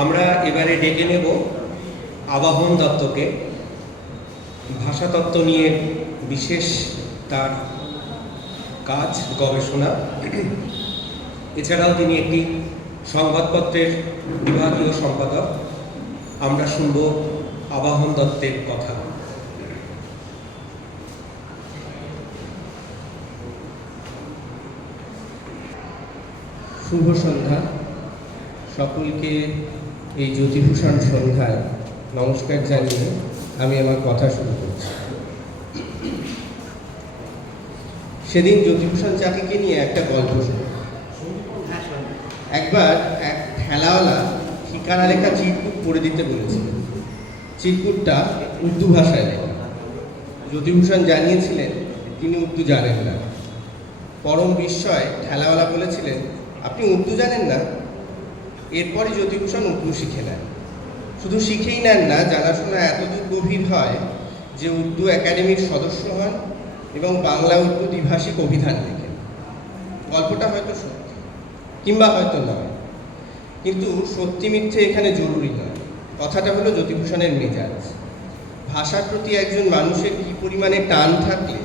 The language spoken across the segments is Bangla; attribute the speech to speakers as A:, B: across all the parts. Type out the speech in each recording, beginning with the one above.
A: আমরা এবারে ডেকে নেব আবাহন দত্তকে। ভাষাতত্ত্ব নিয়ে বিশেষ তার কাজ, গবেষণা। এছাড়াও তিনি একটি সংবাদপত্রের বিভাগীয় সম্পাদক। আমরা শুনব আবাহন দত্তের কথা।
B: শুভ সন্ধ্যা। সকলকে এই জ্যোতিভূষণ সন্ধ্যায় নমস্কার জানিয়ে আমি আমার কথা শুরু করছি। সেদিন জ্যোতিভূষণ চাকিকে নিয়ে একটা গল্প শুনি। একবার এক ঠেলাওয়ালা ঠিকানা লেখা চিরকুট পড়ে দিতে বলেছিল। চিরকুটটা উর্দু ভাষায় লেখা। জ্যোতিভূষণ জানিয়েছিলেন তিনি উর্দু জানেন না। পরম বিস্ময় ঠেলাওয়ালা বলেছিলেন আপনি উর্দু জানেন না? এরপরে জ্যোতিভূষণ উর্দু শিখে নেন। শুধু শিখেই নেন না, জানাশোনা এতদূর গভীর হয় যে উর্দু একাডেমির সদস্য হন এবং বাংলা উর্দু দ্বিভাষিক অভিধান লেখেন। গল্পটা হয়তো সত্যি, কিংবা হয়তো নয়। কিন্তু সত্যি মিথ্যে এখানে জরুরি নয়। কথাটা হলো জ্যোতিভূষণের মেজাজ। ভাষার প্রতি একজন মানুষের কী পরিমাণে টান থাকলে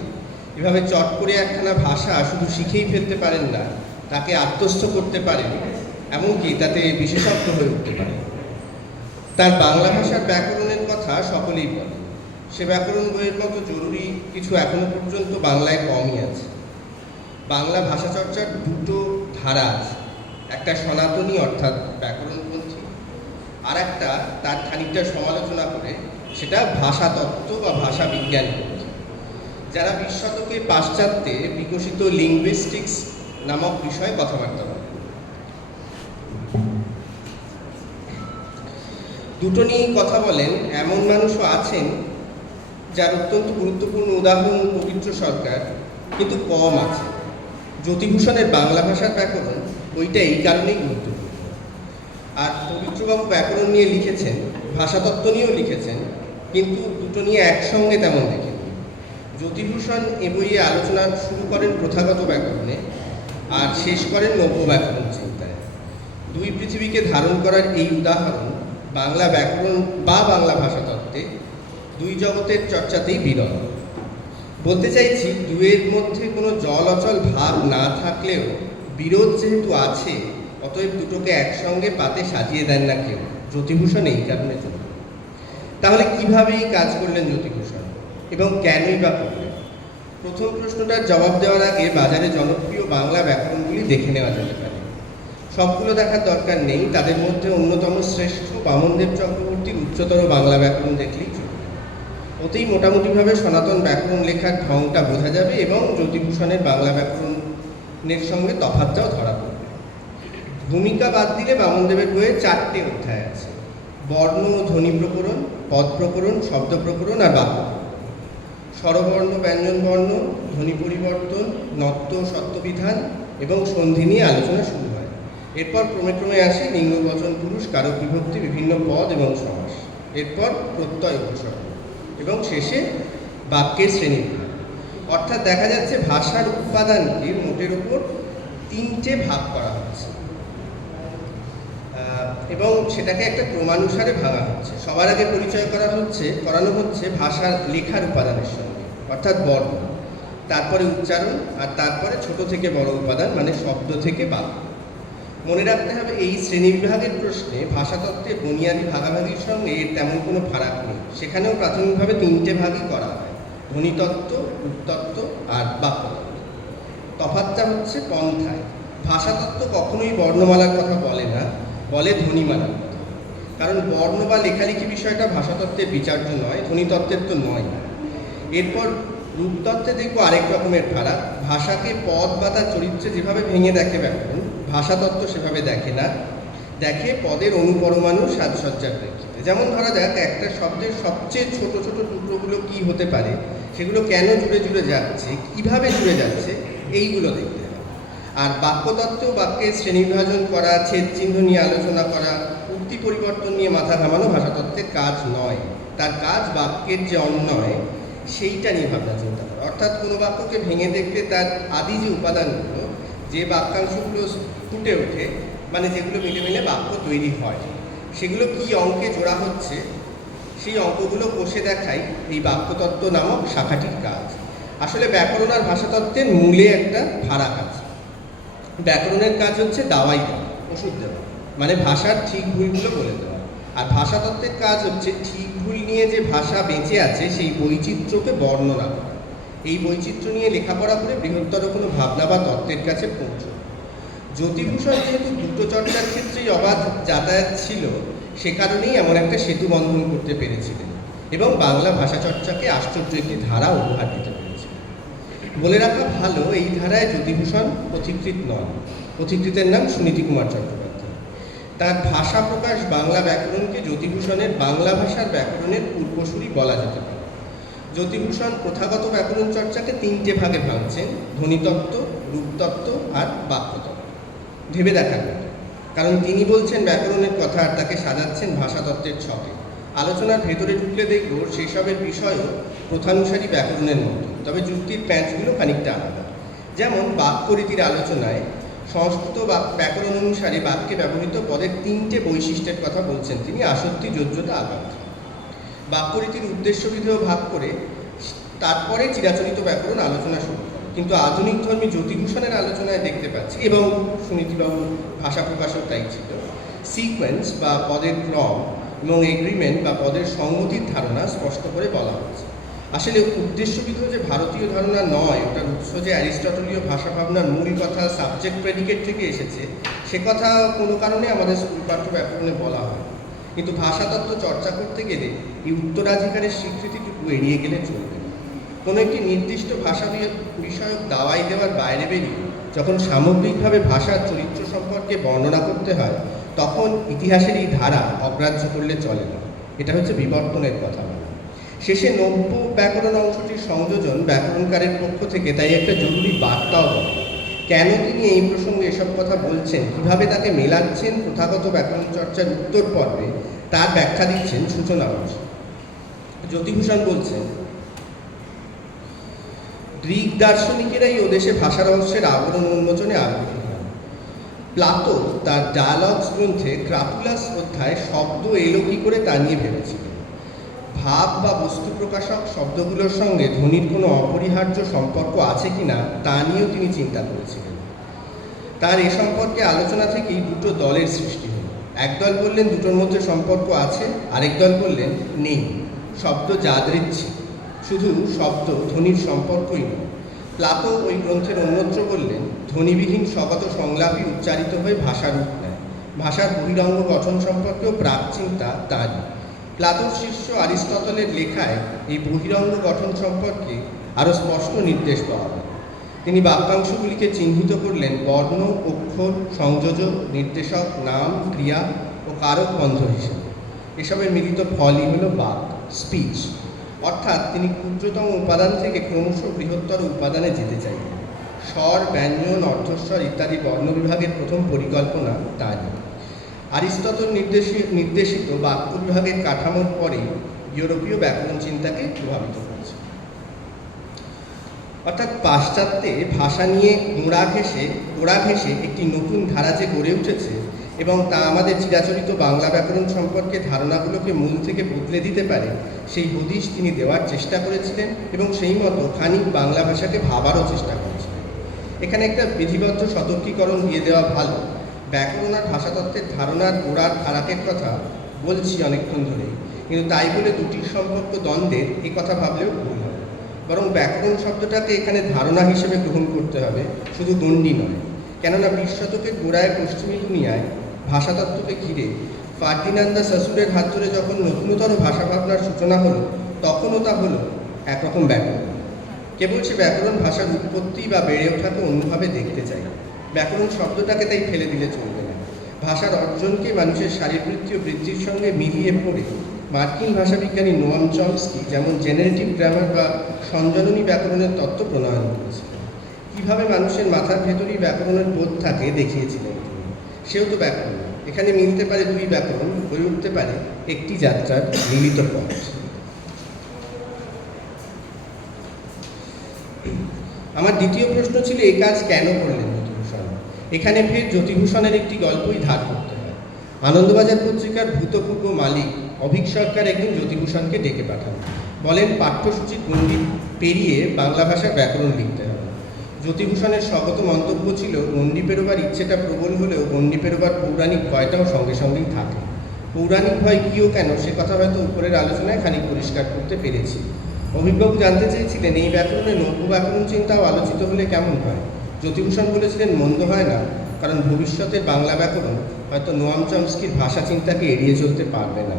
B: এভাবে চট করে একখানা ভাষা শুধু শিখেই ফেলতে পারেন না, তাকে আত্মস্থ করতে পারেন এমনকি তাতে বিশেষজ্ঞ হয়ে উঠতে পারে। তার বাংলা ভাষার ব্যাকরণের কথা সকলেই বলে। সে ব্যাকরণ বইয়ের মতো জরুরি কিছু এখনও পর্যন্ত বাংলায় কমই আছে। বাংলা ভাষা চর্চার দুটো ধারা আছে। একটা সনাতনী অর্থাৎ ব্যাকরণপন্থী আর একটা তার খানিকটা সমালোচনা করে সেটা ভাষাতত্ত্ব বা ভাষা বিজ্ঞান যারা বিশ শতকে পাশ্চাত্যে বিকশিত লিঙ্গুইস্টিক্স নামক বিষয়ে কথাবার্তা দুটো নিয়েই কথা বলেন, এমন মানুষও আছেন যার অত্যন্ত গুরুত্বপূর্ণ উদাহরণ পবিত্র সরকার, কিন্তু কম আছে। জ্যোতিভূষণের বাংলা ভাষার ব্যাকরণ ওইটা এই কারণেই গুরুত্বপূর্ণ। আর পবিত্রবাবু ব্যাকরণ নিয়ে লিখেছেন, ভাষাতত্ত্ব নিয়েও লিখেছেন, কিন্তু দুটো নিয়ে একসঙ্গে তেমন লেখেননি জ্যোতিভূষণ এ বইয়ে আলোচনা শুরু করেন প্রথাগত ব্যাকরণে, আর শেষ করেন নব্য ব্যাকরণ চিন্তায়। দুই পৃথিবীকে ধারণ করার এই উদাহরণ বাংলা ব্যাকরণ বা বাংলা ভাষাতত্ত্বে দুই জগতের চর্চাতেই বিরল। বলতে চাইছি দুয়ের মধ্যে কোনো জল অচল ভাব না থাকলেও বিরোধ যেহেতু আছে, অতএব দুটোকে একসঙ্গে পাতে সাজিয়ে দেন না কেউ। জ্যোতিভূষণ এই কারণে জন্য। তাহলে কীভাবে এই কাজ করলেন জ্যোতিভূষণ এবং কেনই বা করলেন? প্রথম প্রশ্নটার জবাব দেওয়ার আগে বাজারে জনপ্রিয় বাংলা ব্যাকরণগুলি দেখে নেওয়া যেতে পারে। সবগুলো দেখার দরকার নেই। তাদের মধ্যে অন্যতম শ্রেষ্ঠ বামনদেব চক্রবর্তীর উচ্চতর বাংলা ব্যাকরণ দেখলেই ওতেই মোটামুটিভাবে সনাতন ব্যাকরণ লেখার ঢংটা বোঝা যাবে এবং জ্যোতিভূষণের বাংলা ব্যাকরণের সঙ্গে তফাৎটাও ধরা পড়বে। ভূমিকা বাদ দিলে বামনদেবের বইয়ে চারটে অধ্যায় আছে। বর্ণ ও ধ্বনি প্রকরণ, পদ প্রকরণ, শব্দ প্রকরণ আর বাক্য স্বরবর্ণ, ব্যঞ্জন বর্ণ, ধ্বনি পরিবর্তন নত্ব সত্যবিধান এবং সন্ধি নিয়ে আলোচনা শুরু হয়। এরপর ক্রমে ক্রমে আসে লিঙ্গ বচন পুরুষ কারক বিভক্তি, বিভিন্ন পদ এবং সমাস। এরপর প্রত্যয় উপসর্গ এবং শেষে বাক্যের শ্রেণি অর্থাৎ দেখা যাচ্ছে ভাষার উপাদানকে মোটের উপর তিনটে ভাগ করা হচ্ছে। এবং সেটাকে একটা ক্রমানুসারে ভাঙা হচ্ছে। সবার আগে পরিচয় করা হচ্ছে, করানো হচ্ছে ভাষার লেখার উপাদানের সঙ্গে, অর্থাৎ বর্ণ। তারপরে উচ্চারণ আর তারপরে ছোট থেকে বড় উপাদান মানে শব্দ থেকে বাক্য। মনে রাখতে হবে, এই শ্রেণীবিভাগের প্রশ্নে ভাষাতত্ত্বের বুনিয়াদী ভাগাভাগির সঙ্গে এর তেমন কোনো ফারাক নেই। সেখানেও প্রাথমিকভাবে তিনটে ভাগই করা হয়, ধ্বনিতত্ত্ব উত্তত্ত্ব আর বাক্যতত্ত্ব। তফাৎটা হচ্ছে পন্থায়। ভাষাতত্ত্ব কখনোই বর্ণমালার কথা বলে না, বলে ধ্বনিমালার কথা। কারণ বর্ণ বা লেখালেখি বিষয়টা ভাষাতত্ত্বের বিচার্য নয়, ধ্বনিতত্ত্বের তো নয় এরপর রূপতত্ত্বে দেখব আরেক রকমের ফারাক। ভাষাকে পদ বা তার চরিত্রে যেভাবে ভেঙে দেখে ব্যাকরণ ভাষাতত্ত্ব সেভাবে দেখে না। দেখে পদের অনুপরমাণু সাজসজ্জার প্রেক্ষিতে। যেমন ধরা যাক, একটা শব্দের সবচেয়ে ছোট ছোট টুকরোগুলো কি হতে পারে, সেগুলো কেন জুড়ে জুড়ে যাচ্ছে, কীভাবে জুড়ে যাচ্ছে, এইগুলো দেখতে হবে। আর বাক্যতত্ত্বেও বাক্যের শ্রেণীবিভাজন করা ছেদ চিহ্ন নিয়ে আলোচনা করা, উক্তি পরিবর্তন নিয়ে মাথা ঘামানো ভাষাতত্ত্বের কাজ নয়। তার কাজ বাক্যের যে অন্যয় সেইটা নিয়ে ভাবনা চিন্তা করা। অর্থাৎ কোনো বাক্যকে ভেঙে দেখতে তার আদি যে উপাদানগুলো, যে বাক্যাংশগুলো ফুটে ওঠে মানে যেগুলো মিলে মিলে বাক্য তৈরি হয়। সেগুলো কি অঙ্কে জোড়া হচ্ছে? সেই অঙ্কগুলো কষে দেখাই এই বাক্যতত্ত্ব নামক শাখাটির কাজ। আসলে ব্যাকরণ আর ভাষাতত্ত্বের মূলে একটা ফারাক কাজ। ব্যাকরণের কাজ হচ্ছে দাওয়াই দেওয়া ওষুধ দেওয়া মানে ভাষার ঠিক ভুলগুলো বলে দেওয়া। আর ভাষাতত্ত্বের কাজ হচ্ছে ঠিক ভুল নিয়ে যে ভাষা বেঁচে আছে, সেই বৈচিত্র্যকে বর্ণনা করা। এই বৈচিত্র্য নিয়ে লেখাপড়া করে বৃহত্তর কোনো ভাবনা বা তত্ত্বের কাছে পৌঁছয় জ্যোতিভূষণ যেহেতু দুটো চর্চার ক্ষেত্রেই অবাধ যাতায়াত ছিল, সে কারণেই এমন একটা সেতু বন্ধন করতে পেরেছিলেন এবং বাংলা ভাষা চর্চাকে আশ্চর্য একটি ধারা উপহার দিতে পেরেছিলেন। বলে রাখা ভালো, এই ধারায় জ্যোতিভূষণ পথিকৃত নন। পথিকৃতের নাম সুনীতি কুমার চট্টোপাধ্যায়। তার ভাষা প্রকাশ বাংলা ব্যাকরণকে জ্যোতিভূষণের বাংলা ভাষার ব্যাকরণের পূর্বসূরি বলা যেতে পারে। জ্যোতিভূষণ প্রথাগত ব্যাকরণ চর্চাকে তিনটে ভাগে ভাঙছেন, ধ্বনিতত্ত্ব, রূপতত্ত্ব আর বাক্যতত্ত্ব। ভেবে মতো কারণ তিনি বলছেন, ব্যাকরণের কথা আর তাকে সাজাচ্ছেন ভাষাতত্ত্বের ছকে। আলোচনার ভেতরে ঢুকলে দেখব, সেসবের বিষয়ও প্রথানুসারী ব্যাকরণের মতো তবে যুক্তির প্যাঁচগুলো খানিকটা আলাদা। যেমন, বাক্যরীতির আলোচনায় সংস্কৃত বা ব্যাকরণ অনুসারে বাক্যে ব্যবহৃত পদের তিনটে বৈশিষ্ট্যের কথা বলছেন তিনি, আসক্তি, যোজ্যতা আকাঙ্ক্ষা বাক্যরীতির উদ্দেশ্য বিধেয় ভাগ করে তারপরে চিরাচরিত ব্যাকরণ আলোচনা শুরু। কিন্তু আধুনিক ধর্মী জ্যোতিভূষণের আলোচনায় দেখতে পাচ্ছি এবং সুনীতিবাবু ভাষা প্রকাশক তাই ছিল সিকোয়েন্স বা পদের ক্রম এবং এগ্রিমেন্ট বা পদের সংগতির ধারণা স্পষ্ট করে বলা হচ্ছে আসলে উদ্দেশ্যবিধ যে ভারতীয় ধারণা নয়, ওটার উৎস যে অ্যারিস্টটলীয় ভাষা ভাবনার মূল কথা সাবজেক্ট প্রেডিকেট থেকে এসেছে, সে কথা কোনো কারণে আমাদের স্কুল পাঠ্য ব্যাকরণে বলা হয় কিন্তু ভাষাতত্ত্ব চর্চা করতে গেলে এই উত্তরাধিকারের স্বীকৃতিটুকু এড়িয়ে গেলে চলবে। কোনো একটি নির্দিষ্ট ভাষা বিষয়ক দাওয়াই দেওয়ার বাইরে বেরিয়ে যখন সামগ্রিকভাবে ভাষার চরিত্র সম্পর্কে বর্ণনা করতে হয়, তখন ইতিহাসের এই ধারা অগ্রাহ্য করলে চলে না। এটা হচ্ছে বিবর্তনের কথা। শেষে নব্য ব্যাকরণ অংশটির সংযোজন ব্যাকরণকারের পক্ষ থেকে তাই একটা জরুরি বার্তাও বলে। কেন তিনি এই প্রসঙ্গে এসব কথা বলছেন? কীভাবে তাকে মেলাচ্ছেন? প্রথাগত ব্যাকরণ চর্চার উত্তর পর্বে তার ব্যাখ্যা দিচ্ছেন সূচনা অংশ জ্যোতিভূষণ বলছেন গ্রিক দার্শনিকেরাই ও দেশে ভাষা রহস্যের আবরণ উন্মোচনে আগ্রহী প্লাতো তার ডায়ালগস গ্রন্থে ক্রাপুলাস অধ্যায় শব্দ এলো কি করে তা নিয়ে ভেবেছিলেন। ভাব বা বস্তু প্রকাশক শব্দগুলোর সঙ্গে ধ্বনির কোনো অপরিহার্য সম্পর্ক আছে কিনা তা নিয়েও তিনি চিন্তা করেছিলেন। তার এ সম্পর্কে আলোচনা থেকেই দুটো দলের সৃষ্টি হল। একদল বললেন দুটোর মধ্যে সম্পর্ক আছে, আরেক দল বললেন নেই। শব্দ যাদৃচ্ছি শুধু শব্দ, ধ্বনির সম্পর্কই নয়। প্লাতো ওই গ্রন্থের অন্যত্র বললেন, ধ্বনিবিহীন স্বগত সংলাপই উচ্চারিত হয়ে ভাষার রূপ নেয়। ভাষার বহিরঙ্গ গঠন সম্পর্কেও প্রাকচিন্তা তারই। প্লাটোর শিষ্য আরিস্টটলের লেখায় এই বহিরঙ্গ গঠন সম্পর্কে আরও স্পষ্ট নির্দেশ পাওয়া যায়। তিনি বাক্যাংশগুলিকে চিহ্নিত করলেন বর্ণ, অক্ষর সংযোজক নির্দেশক, নাম, ক্রিয়া ও কারক বন্ধ হিসেবে। এসবের মিলিত ফলই হলো বাক, স্পিচ। অর্থাৎ তিনি ক্ষুদ্রতম উপাদান থেকে ক্রমশ বৃহত্তর উপাদানে যেতে চাইলেন স্বর ব্যঞ্জন অর্ধস্বর ইত্যাদি বর্ণ বিভাগের প্রথম পরিকল্পনা তারই। আরিস্টটল নির্দেশিত নির্দেশিত বাক্য বিভাগের কাঠামোর পরে ইউরোপীয় ব্যাকরণ চিন্তাকে প্রভাবিত করেছে। অর্থাৎ পাশ্চাত্যে ভাষা নিয়ে গোড়া ঘেঁষে গোড়া ঘেঁষে একটি নতুন ধারা যে গড়ে উঠেছে এবং তা আমাদের চিরাচরিত বাংলা ব্যাকরণ সম্পর্কে ধারণাগুলোকে মূল থেকে বদলে দিতে পারে, সেই হদিশ তিনি দেওয়ার চেষ্টা করেছিলেন এবং সেই মতো খানিক বাংলা ভাষাকে ভাবারও চেষ্টা করেছিলেন। এখানে একটা বিধিবদ্ধ সতর্কীকরণ দিয়ে দেওয়া ভালো। ব্যাকরণ আর ভাষাতত্ত্বের ধারণার গোড়ার ফারাকের কথা বলছি অনেকক্ষণ ধরেই কিন্তু তাই বলে দুটির সম্পর্ক দ্বন্দ্বের এই কথা ভাবলেও ভুল হবে। বরং ব্যাকরণ শব্দটাকে এখানে ধারণা হিসেবে গ্রহণ করতে হবে, শুধু দণ্ডি নয়। কেননা বিশ শতকের গোড়ায় পশ্চিমী দুনিয়ায় ভাষাতত্ত্বকে ঘিরে ফার্দিনান্দা শাসুরের হাত ধরে যখন নতুনতর ভাষা ভাবনার সূচনা হলো, তখনও তা হলো একরকম ব্যাকরণ। কেবল সে ব্যাকরণ ভাষার উৎপত্তি বা বেড়ে ওঠাকে অন্যভাবে দেখতে চাই ব্যাকরণ শব্দটাকে তাই ফেলে দিলে চলবে না। ভাষার অর্জনকে মানুষের শারীরবৃত্তি ও বৃদ্ধির সঙ্গে মিলিয়ে পড়ে মার্কিন ভাষাবিজ্ঞানী নোয়াম চমস্কি যেমন জেনারেটিভ গ্রামার বা সঞ্জননী ব্যাকরণের তত্ত্ব প্রণয়ন করেছিলেন। কীভাবে মানুষের মাথার ভেতরেই ব্যাকরণের বোধ থাকে দেখিয়েছিলেন। সেও তো ব্যাকরণ। এখানে মিলতে পারে দুই ব্যাকরণ, হয়ে উঠতে পারে একটি যাত্রার মিলিত পথ। আমার দ্বিতীয় প্রশ্ন ছিল এই কাজ কেন করলেন জ্যোতিভূষণ এখানে ফের জ্যোতিভূষণের একটি গল্পই ধার করতে হয়। আনন্দবাজার পত্রিকার ভূতপূর্ব মালিক অভিক সরকার একদিন জ্যোতিভূষণকে ডেকে পাঠান। বলেন, পাঠ্যসূচি পণ্ডিত পেরিয়ে বাংলা ভাষার ব্যাকরণ লিখতে হবে জ্যোতিভূষণের স্বগত মন্তব্য ছিল, গণ্ডি পেরোবার ইচ্ছেটা প্রবল হলেও গণ্ডি পেরোবার পৌরাণিক ভয়টাও সঙ্গে সঙ্গেই থাকে। পৌরাণিক ভয় কী ও কেন? সে কথা হয়তো উপরের আলোচনায় খানিক পরিষ্কার করতে পেরেছি। অভিজ্ঞবাবু জানতে চেয়েছিলেন, এই ব্যাকরণে নব্য ব্যাকরণ চিন্তাও আলোচিত হলে কেমন হয়? জ্যোতিভূষণ বলেছিলেন, মন্দ হয় না, কারণ ভবিষ্যতের বাংলা ব্যাকরণ হয়তো নোয়াম চমস্কির ভাষা চিন্তাকে এড়িয়ে চলতে পারবে না।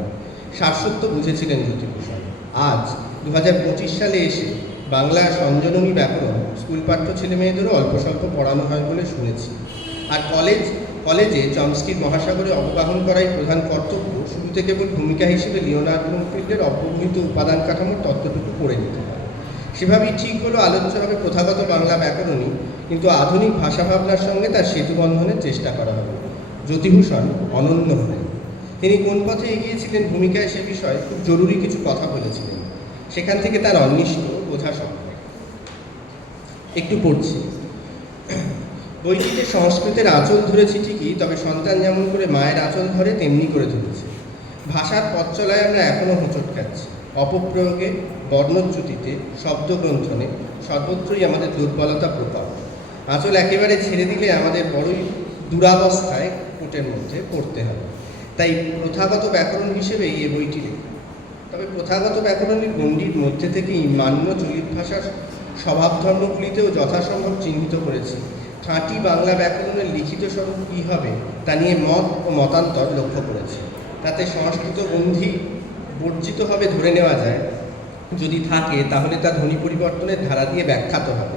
B: শাশ্বত বুঝেছিলেন জ্যোতিভূষণ। আজ দু হাজার পঁচিশ সালে এসে বাংলা সঞ্জননী ব্যাকরণ স্কুল পাঠ্য ছেলে মেয়েদেরও অল্প স্বল্প পড়ানো হয় বলে শুনেছি। আর কলেজ, কলেজে চমস্কির মহাসাগরে অবগাহন করাই প্রধান কর্তব্য শুরুতে কেবল ভূমিকা হিসেবে লিওনার্ড ব্রুমফিল্ডের অব্যবহিত উপাদান কাঠামোর তত্ত্বটুকু পড়ে নিতে হয়। সেভাবেই ঠিক হলো আলোচ্য হবে প্রথাগত বাংলা ব্যাকরণই, কিন্তু আধুনিক ভাষা ভাবনার সঙ্গে তার সেতু বন্ধনের চেষ্টা করা হবে। জ্যোতিভূষণ অনন্য হলেন। তিনি কোন পথে এগিয়েছিলেন ভূমিকায় সে বিষয়ে খুব জরুরি কিছু কথা বলেছিলেন। সেখান থেকে তার অন্বিষ্ট বোঝা সম্ভব একটু পড়ছি। বইটিতে সংস্কৃতের আঁচল ধরেছি ঠিকই, তবে সন্তান যেমন করে মায়ের আঁচল ধরে, তেমনি করে ধরেছে। ভাষার পথ চলায় আমরা এখনও হোঁচট খাচ্ছি। অপপ্রয়োগে, বর্ণচ্যুতিতে, শব্দগ্রন্থনে, সর্বত্রই আমাদের দুর্বলতা প্রকট আঁচল একেবারে ছেড়ে দিলে আমাদের বড়ই দুরাবস্থায় কোটের মধ্যে পড়তে হবে। তাই প্রথাগত ব্যাকরণ হিসেবেই এই বইটি লেখা। তবে প্রথাগত ব্যাকরণের গণ্ডির মধ্যে থেকেই মান্য চলিত ভাষার স্বভাব ধর্মগুলিতেও যথাসম্ভব চিহ্নিত করেছি। খাঁটি বাংলা ব্যাকরণের লিখিত স্বরূপ কী হবে, তা নিয়ে মত ও মতান্তর লক্ষ্য করেছি। তাতে সংস্কৃত গন্ধি বর্জিত হবে ধরে নেওয়া যায়। যদি থাকে, তাহলে তা ধ্বনি পরিবর্তনের ধারা দিয়ে ব্যাখ্যাত হবে।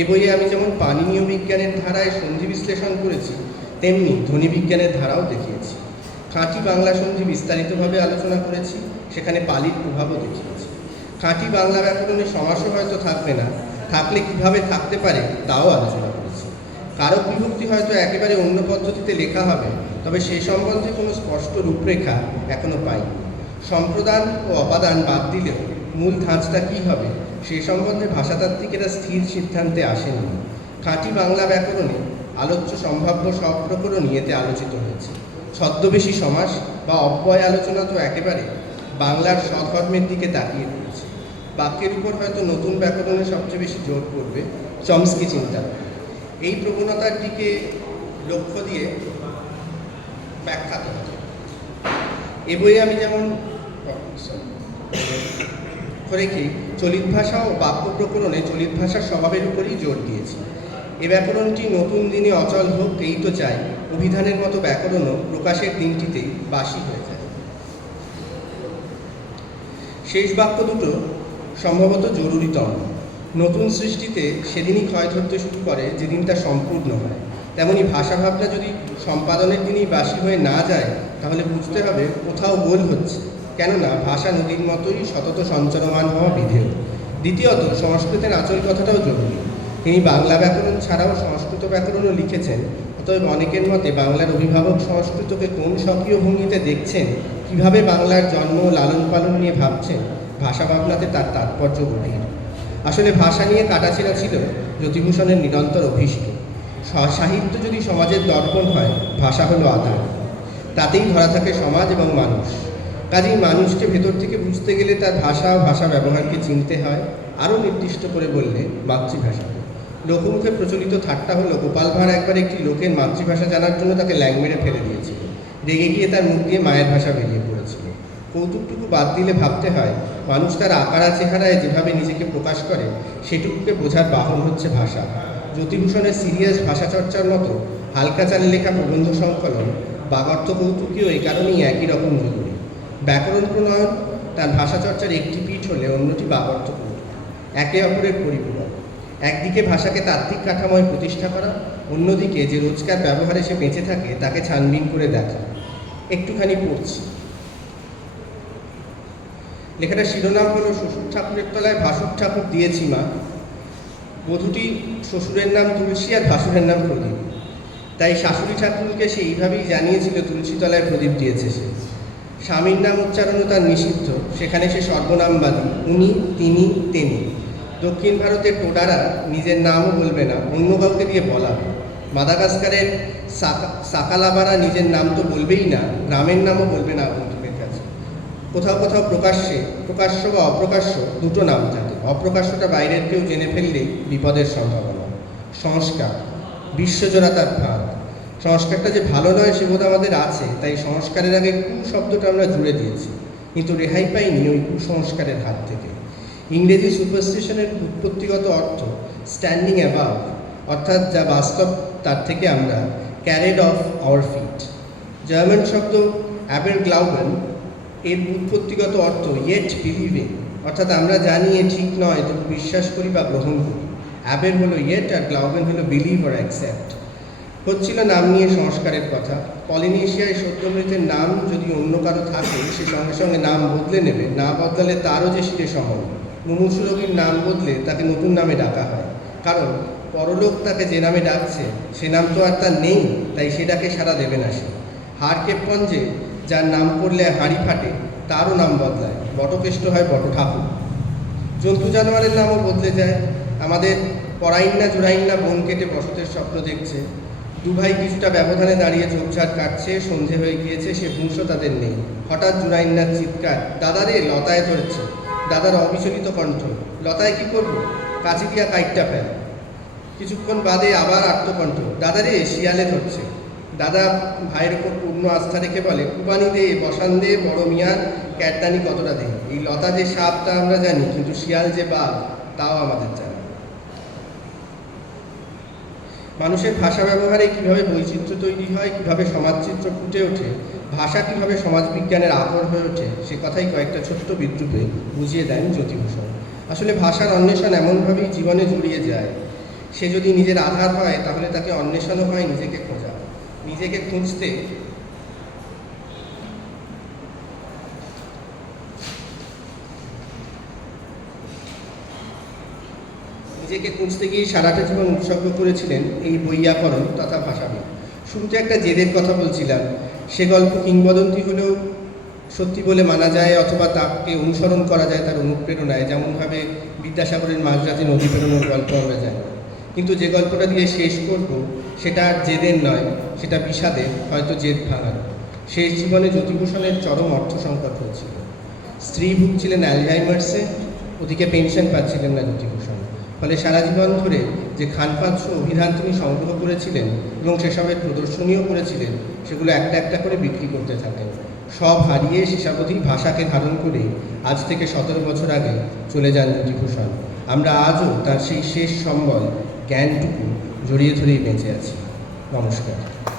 B: এ বইয়ে আমি যেমন পানীয় বিজ্ঞানের ধারায় সন্ধি বিশ্লেষণ করেছি, তেমনি ধ্বনি বিজ্ঞানের ধারাও দেখিয়েছি। খাঁটি বাংলা সন্ধি বিস্তারিতভাবে আলোচনা করেছি, সেখানে পালির প্রভাবও দেখিয়েছি। খাঁটি বাংলা ব্যাকরণে সমাসও হয়তো থাকবে না, থাকলে কীভাবে থাকতে পারে তাও আলোচনা করেছি। কারক বিভক্তি হয়তো একেবারে অন্য পদ্ধতিতে লেখা হবে, তবে সে সম্বন্ধে কোনো স্পষ্ট রূপরেখা এখনও পাইনি। সম্প্রদান ও অপাদান বাদ দিলেও মূল ধাঁচটা কী হবে, সে সম্বন্ধে ভাষাতাত্ত্বিকেরা স্থির সিদ্ধান্তে আসেনি। খাঁটি বাংলা ব্যাকরণে আলোচ্য সম্ভাব্য সব প্রকরণই এতে আলোচিত হয়েছে। ছদ্মবেশী সমাস বা অব্যয় আলোচনা তো একেবারে বাংলার স্বধর্মের দিকে তাকিয়ে বাক্যের উপর হয়তো নতুন ব্যাকরণে সবচেয়ে বেশি জোর পড়বে চমস্কি চিন্তা। এই প্রবণতার দিকে লক্ষ্য দিয়ে ব্যাখ্যাত হচ্ছে। এ বইয়ে আমি যেমন রেখে চলিত ভাষা ও বাক্য প্রকরণে চলিত ভাষার স্বভাবের উপরই জোর দিয়েছি। এ ব্যাকরণটি নতুন দিনে অচল হোক এই তো চাই, অভিধানের মতো ব্যাকরণও প্রকাশের দিনটিতেই বাসি হয়ে যায়। শেষ বাক্য দুটো সম্ভবত জরুরিতম। নতুন সৃষ্টিতে সেদিনই ক্ষয় ধরতে শুরু করে যেদিন তা সম্পূর্ণ হয়। তেমনি ভাষা ভাবনা যদি সম্পাদনের দিনই বাসি হয়ে না যায়, তাহলে বুঝতে হবে কোথাও গোল হচ্ছে। কেননা ভাষা নদীর মতোই সতত সঞ্চরমান হওয়া বিধেয়। দ্বিতীয়ত, সংস্কৃতের আচল কথাটাও জরুরি। তিনি বাংলা ব্যাকরণ ছাড়াও সংস্কৃত ব্যাকরণও লিখেছেন। অতএব অনেকের মতে বাংলার অভিভাবক সংস্কৃতকে কোন সক্রিয় ভঙ্গিতে দেখছেন, কীভাবে বাংলার জন্ম লালন পালন নিয়ে ভাবছেন? ভাষা ভাবনাতে তার তাৎপর্য গভীর। আসলে ভাষা নিয়ে কাটাছেড়া ছিল জ্যোতিভূষণের নিরন্তর অভীষ্ট। সাহিত্য যদি সমাজের দর্পণ হয়, ভাষা হলো আধার তাতেই ধরা থাকে সমাজ এবং মানুষ। কাজেই মানুষকে ভেতর থেকে বুঝতে গেলে তার ভাষা ভাষা ব্যবহারকে চিনতে হয়, আরও নির্দিষ্ট করে বললে মাতৃভাষা। লোকমুখে প্রচলিত ঠাট্টা হলো গোপাল ভাঁড় একবার একটি লোকের মাতৃভাষা জানার জন্য তাকে ল্যাং ফেলে দিয়েছিল। রেগে গিয়ে তার মুখ দিয়ে মায়ের ভাষা বেরিয়ে পড়েছিল। কৌতুকটুকু বাদ দিলে ভাবতে হয় মানুষ তার আকারা চেহারায় যেভাবে নিজেকে প্রকাশ করে, সেটুকুকে বোঝার বাহন হচ্ছে ভাষা। জ্যোতিভূষণের সিরিয়াস ভাষা চর্চার মতো হালকা চালে লেখা প্রবন্ধ সংকলন বাগার্থ কৌতুকীও এই কারণেই একই রকম জরুরি ব্যাকরণ প্রণয়ন, তার ভাষা চর্চার একটি পিঠ হলে অন্যটি বাগার্থ কৌতুক। একে অপরের পরিপূরক। একদিকে ভাষাকে তাত্ত্বিক কাঠামোয় প্রতিষ্ঠা করা, অন্যদিকে যে রোজকার ব্যবহারে সে বেঁচে থাকে, তাকে ছানবিন করে দেখা। একটুখানি পড়ছি। লেখাটা শিরোনাম হলো শ্বশুর ঠাকুরের তলায় ভাসুর ঠাকুর দিয়েছি মা। বধূটি শ্বশুরের নাম তুলসী আর ভাসুরের নাম প্রদীপ। তাই শাশুড়ি ঠাকুরকে সে এইভাবেই জানিয়েছিল, তুলসী তলায় প্রদীপ দিয়েছে সে। স্বামীর নাম উচ্চারণও তার নিষিদ্ধ। সেখানে সে সর্বনামবাদী। উনি, তিনি তিনি। দক্ষিণ ভারতের টোডারা নিজের নামও বলবে না, অন্য কাউকে দিয়ে বলা। মাদাগাস্কারের সাকালাবারা নিজের নাম তো বলবেই না, গ্রামের নামও বলবে না কোথাও কোথাও প্রকাশ্যে, প্রকাশ্য বা অপ্রকাশ্য দুটো নাম থাকে। অপ্রকাশ্যটা বাইরের কেউ জেনে ফেললেই বিপদের সম্ভাবনা। সংস্কার বিশ্বজোড়া তার ভাগ সংস্কারটা যে ভালো নয় সে বোধ আমাদের আছে, তাই সংস্কারের আগে কু শব্দটা আমরা জুড়ে দিয়েছি। কিন্তু রেহাই পাইনি ওই কুসংস্কারের হাত থেকে। ইংরেজি সুপারস্টিশনের উৎপত্তিগত অর্থ স্ট্যান্ডিং অ্যাবাভ অর্থাৎ যা বাস্তব, তার থেকে আমরা carried off our feet German শব্দ অ্যাবেল গ্লাউবেন এর উৎপত্তিগত অর্থ ইয়েট বিলিভিং অর্থাৎ আমরা জানি এ ঠিক নয়, তবু বিশ্বাস করি বা গ্রহণ করি। অ্যাবেল হলো ইয়েট আর গ্লাউবেন হলো বিলিভ আর অ্যাকসেপ্ট হচ্ছিল নাম নিয়ে সংস্কারের কথা। পলিনেশিয়ায় সদ্যমৃতের নাম যদি অন্য কারও থাকে, সে সঙ্গে সঙ্গে নাম বদলে নেবে। না বদলালে তারও যে শিরে সমান মুমূর্ষু রোগীর নাম বদলে তাকে নতুন নামে ডাকা হয়। কারণ পরলোক তাকে যে নামে ডাকছে, সে নাম তো আর তার নেই, তাই সে ডাকে সারা দেবে না সে। হাড়কেপগঞ্জে যার নাম করলে হাড়ি ফাটে, তারও নাম বদলায়। বটকেষ্ট হয় বট ঠাকুর জন্তু জানোয়ারের নামও বদলে যায়। আমাদের পরাইন্না জোড়াইন্না বন কেটে বসতের স্বপ্ন দেখছে। দু ভাই কিছুটা ব্যবধানে দাঁড়িয়ে ঝোপঝাড় কাটছে, সন্ধে হয়ে গিয়েছে, সে হুঁশও তাদের নেই। হঠাৎ জুরাইন্নার চিৎকার, দাদারে, লতায় ধরেছে। দাদার অবিচলিত কণ্ঠ, লতায় কি করব? কাছে দিয়া কাইটটা ফেল। কিছুক্ষণ বাদে আবার আত্মকণ্ঠ, দাদারে, শিয়ালে ধরছে। দাদা ভাইয়ের ওপর পূর্ণ আস্থা রেখে বলে কুবানি দে বসান দে, বড় মিয়ার ক্যাটদানি কতটা দে এই লতা যে সাপ তা আমরা জানি, কিন্তু শিয়াল যে বাঘ, তাও আমাদের জানা। মানুষের ভাষা ব্যবহারে কীভাবে বৈচিত্র্য তৈরি হয়, কীভাবে সমাজচিত্র ফুটে ওঠে, ভাষা কীভাবে সমাজবিজ্ঞানের আকর হয়ে ওঠে, সে কথাই কয়েকটা ছোট্ট বিদ্রুপে বুঝিয়ে দেন জ্যোতিভূষণ আসলে ভাষার অন্বেষণ এমনভাবেই জীবনে জড়িয়ে যায়। সে যদি নিজের আধার হয় তাহলে তাকে অন্বেষণও হয়, নিজেকে খোঁজা। নিজেকে খুঁজতে নিজেকে খুঁজতে গিয়ে সারাটা জীবন উৎসর্গ করেছিলেন এই বৈয়াকরণ তথা ভাষাবিদ। শুরুতে একটা জেদের কথা বলছিলাম। সে গল্প কিংবদন্তি হলেও সত্যি বলে মানা যায় অথবা তাকে অনুসরণ করা যায় তার অনুপ্রেরণায়, যেমনভাবে বিদ্যাসাগরের মাঝরাতে নদী পেরোনোর গল্প আমরা যায় কিন্তু যে গল্পটা দিয়ে শেষ করব সেটা জেদের নয়, সেটা বিষাদের, হয়তো জেদ ভাঙার। শেষ জীবনে জ্যোতিভূষণের চরম অর্থ সংকট হয়েছিল। স্ত্রী ভুগছিলেন অ্যালজাইমার্সে, ওদিকে পেনশন পাচ্ছিলেন না জ্যোতিভূষণ ফলে সারা জীবন ধরে যে খানপাত্র অভিধান তিনি সংগ্রহ করেছিলেন এবং সেসবের প্রদর্শনীও করেছিলেন, সেগুলো একটা একটা করে বিক্রি করতে থাকেন। সব হারিয়ে শেষাবধি ভাষাকে ধারণ করে আজ থেকে সতেরো বছর আগে চলে যান জ্যোতিভূষণ আমরা আজও তার সেই শেষ সম্বল, জ্ঞানটুকু জড়িয়ে ধরেই বেঁচে আছি। নমস্কার।